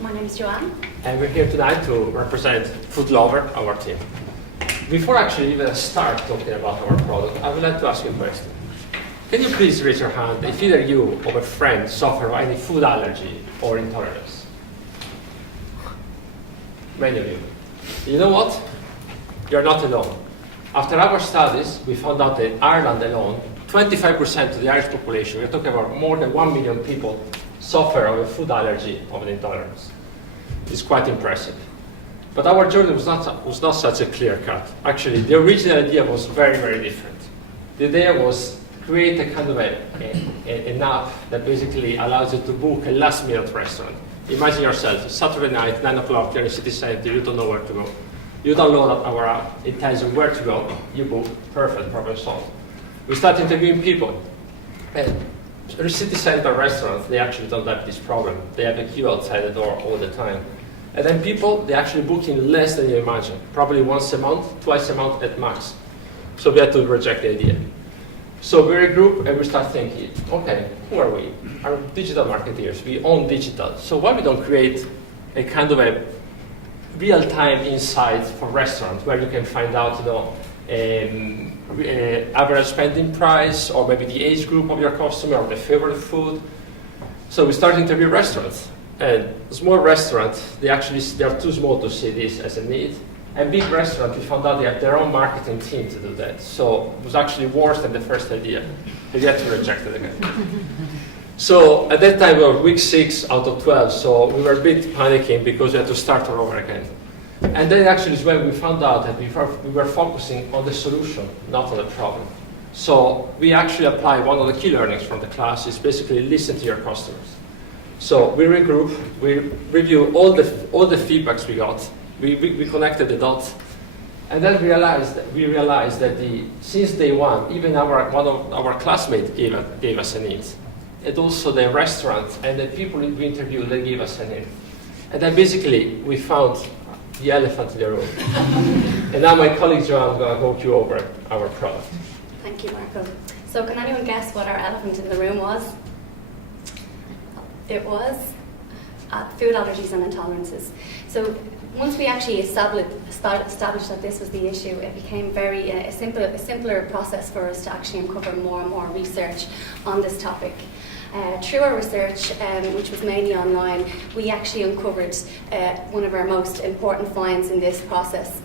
My name is Joanne. And we're here tonight to represent Food Lover, our team. Before actually even start talking about our product, I would like to ask you a question. Can you please raise your hand if either you or a friend suffer from any food allergy or intolerance? Many of you. You know what? You're not alone. After our studies, we found out that in Ireland alone, 25% of the Irish population, we're talking about more than 1 million people, suffer of a food allergy or an intolerance. It's quite impressive. But our journey was not such a clear cut. Actually, the original idea was very, very different. The idea was create a kind of an app that basically allows you to book a last-minute restaurant. Imagine yourself, Saturday night, 9 o'clock, you're in the city center, you don't know where to go. You download our app, it tells you where to go, you book, perfect, problem solved. We start interviewing people. And the city center restaurants, they actually don't have this problem. They have a queue outside the door all the time. And then people, they actually book in less than you imagine, probably once a month, twice a month at max. So we had to reject the idea. So we're a group and we start thinking, okay, who are we? Are digital marketeers, we own digital. So why we don't create a kind of a real-time insight for restaurants where you can find out, average spending price, or maybe the age group of your customer, or the favorite food. So we started interviewing restaurants. And small restaurants, they are too small to see this as a need. And big restaurants, we found out they have their own marketing team to do that. So it was actually worse than the first idea. We had to reject it again. So at that time, we were week 6 out of 12, so we were a bit panicking because we had to start all over again. And then actually is when we found out that we were focusing on the solution, not on the problem. So we actually applied one of the key learnings from the class is basically listen to your customers. So we regroup, we review all the feedbacks we got, we connected the dots, and then we realized that since day one, even one of our classmates gave us a need. And also the restaurant and the people we interviewed, they gave us a need. And then basically we found the elephant in the room. And now my colleague Joanne is going to walk you over our product. Thank you, Marco. So can anyone guess what our elephant in the room was? It was food allergies and intolerances. So once we actually established that this was the issue, it became a simpler process for us to actually uncover more and more research on this topic. Through our research, which was mainly online, we actually uncovered one of our most important finds in this process,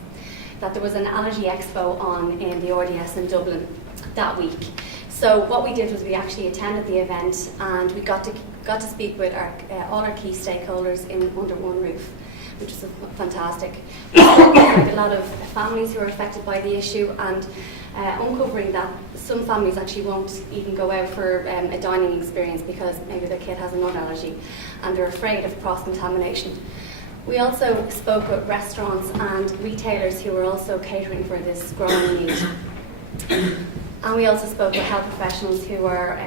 that there was an allergy expo on in the RDS in Dublin that week. So what we did was we actually attended the event and we got to speak with all our key stakeholders under one roof, which was fantastic. We spoke with a lot of families who are affected by the issue and uncovering that some families actually won't even go out for a dining experience because maybe their kid has a nut allergy and they're afraid of cross-contamination. We also spoke with restaurants and retailers who were also catering for this growing need. And we also spoke with health professionals who are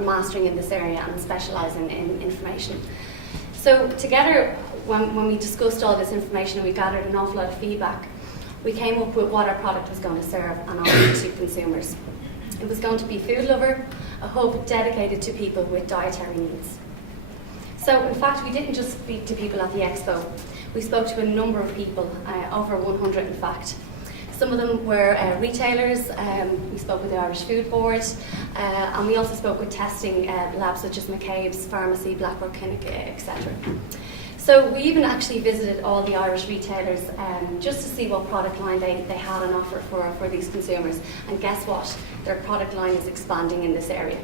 mastering in this area and specialising in information. So together, when we discussed all this information and we gathered an awful lot of feedback, we came up with what our product was going to serve and offer to consumers. It was going to be Food Lover, a hub dedicated to people with dietary needs. So in fact, we didn't just speak to people at the expo. We spoke to a number of people, over 100 in fact. Some of them were retailers, we spoke with the Irish Food Board, and we also spoke with testing labs such as McCabe's, Pharmacy, Blackrock Clinic, etc. So we even actually visited all the Irish retailers just to see what product line they had on offer for these consumers. And guess what? Their product line is expanding in this area.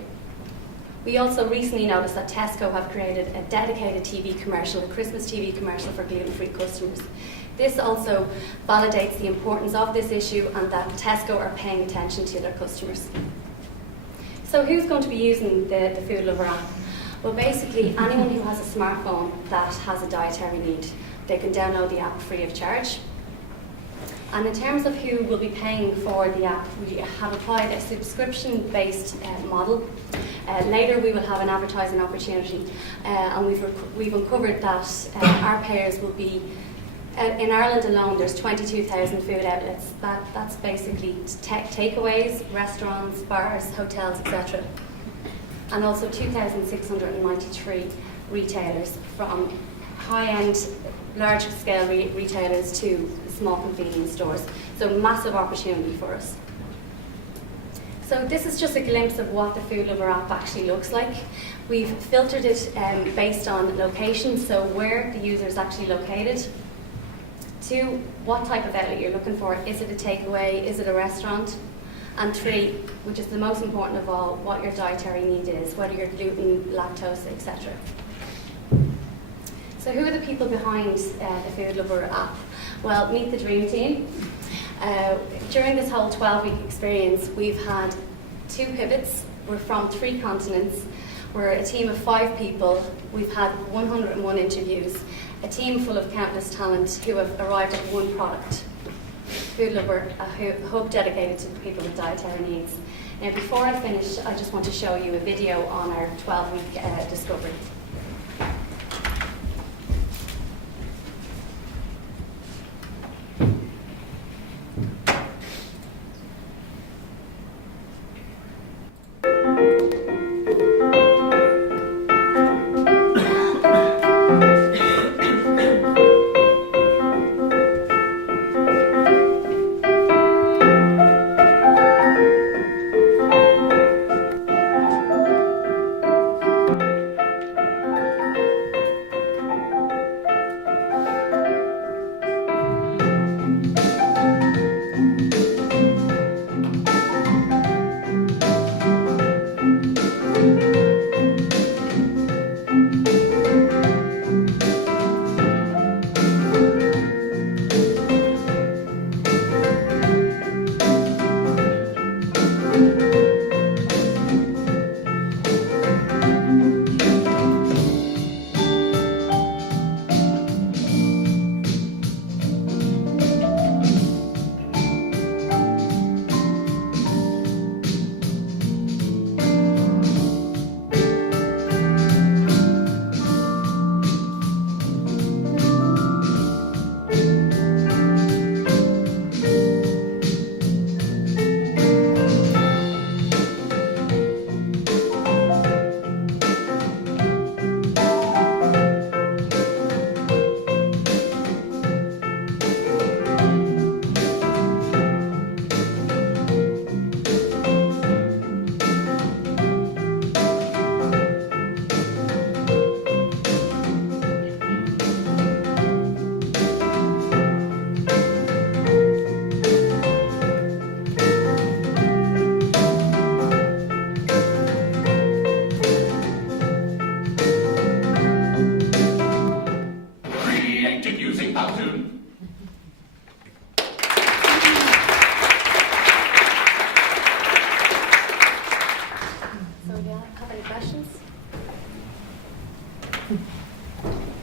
We also recently noticed that Tesco have created a dedicated TV commercial, a Christmas TV commercial for gluten-free customers. This also validates the importance of this issue and that Tesco are paying attention to their customers. So who's going to be using the Food Lover app? Well, basically anyone who has a smartphone that has a dietary need, they can download the app free of charge. And in terms of who will be paying for the app, we have applied a subscription-based model. Later we will have an advertising opportunity, and we've uncovered that our payers will be, in Ireland alone there's 22,000 food outlets. That's basically takeaways, restaurants, bars, hotels, etc. And also 2,693 retailers from high-end, large-scale retailers to small convenience stores. So massive opportunity for us. So this is just a glimpse of what the Food Lover app actually looks like. We've filtered it based on location, so where the user is actually located. 2, what type of outlet you're looking for. Is it a takeaway? Is it a restaurant? And 3, which is the most important of all, what your dietary need is, whether you're gluten, lactose, etc. So who are the people behind the Food Lover app? Well, meet the dream team. During this whole 12-week experience, we've had 2 pivots. We're from 3 continents. We're a team of 5 people. We've had 101 interviews. A team full of countless talent who have arrived at one product. Food Lover, a hub dedicated to people with dietary needs. Now, before I finish, I just want to show you a video on our 12-week discovery.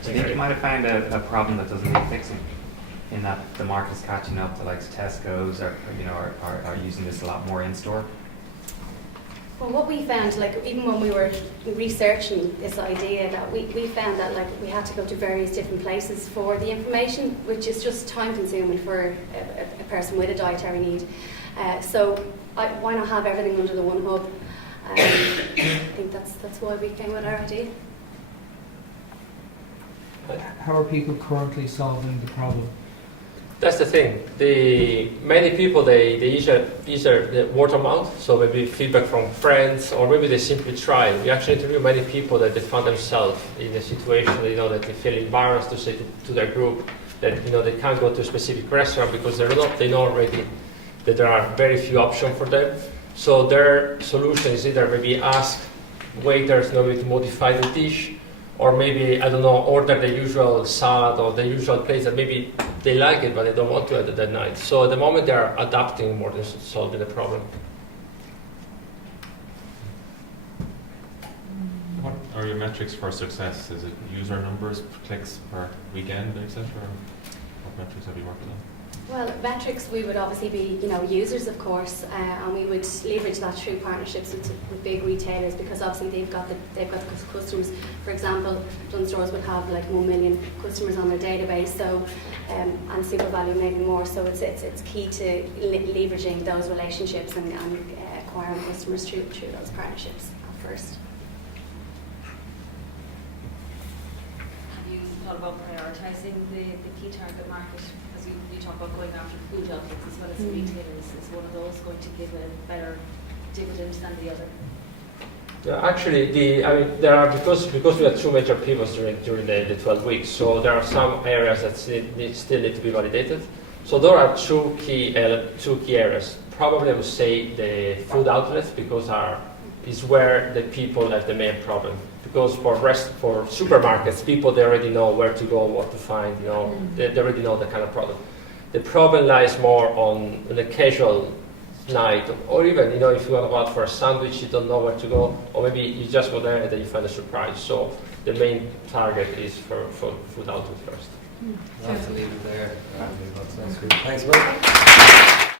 Do you think you might have found a problem that doesn't need fixing, in that the market's catching up to like Tesco's, or are using this a lot more in store? Well, what we found, like even when we were researching this idea, that we found that like we had to go to various different places for the information, which is just time consuming for a person with a dietary need. So why not have everything under the one hub? I think that's why we came with our idea. How are people currently solving the problem? That's the thing. Many people they either the word of mouth, so maybe feedback from friends, or maybe they simply try. We actually interview many people that they found themselves in a situation, that they feel embarrassed to say to their group that they can't go to a specific restaurant because they know already that there are very few options for them. So their solution is either maybe ask waiters maybe to modify the dish, or maybe, I don't know, order the usual salad or the usual place that maybe they like it, but they don't want to eat it that night. So at the moment, they are adapting more than solving the problem. What are your metrics for success? Is it user numbers, clicks per weekend, etc.? What metrics have you worked on? Well, metrics, we would obviously be, users, of course, and we would leverage that through partnerships with big retailers, because obviously they've got the customers. For example, Dunnes Stores would have like 1 million customers on their database, so and Super Value maybe more. So it's key to leveraging those relationships and acquiring customers through those partnerships at first. Have you thought about prioritising the key target market? Because you talk about going after food outlets as well as retailers. Is one of those going to give a better dividend than the other? Yeah, actually, there are because we had two major pivots during the 12 weeks. So there are some areas that still need to be validated. So there are two key areas. Probably I would say the food outlets because is where the people have the main problem. Because for supermarkets, people they already know where to go, what to find. They already know the kind of product. The problem lies more on the casual night, or even if you want to go out for a sandwich, you don't know where to go, or maybe you just go there and then you find a surprise. So the main target is for food outlets first. We'll have to leave it there. That's good. Thanks, Will.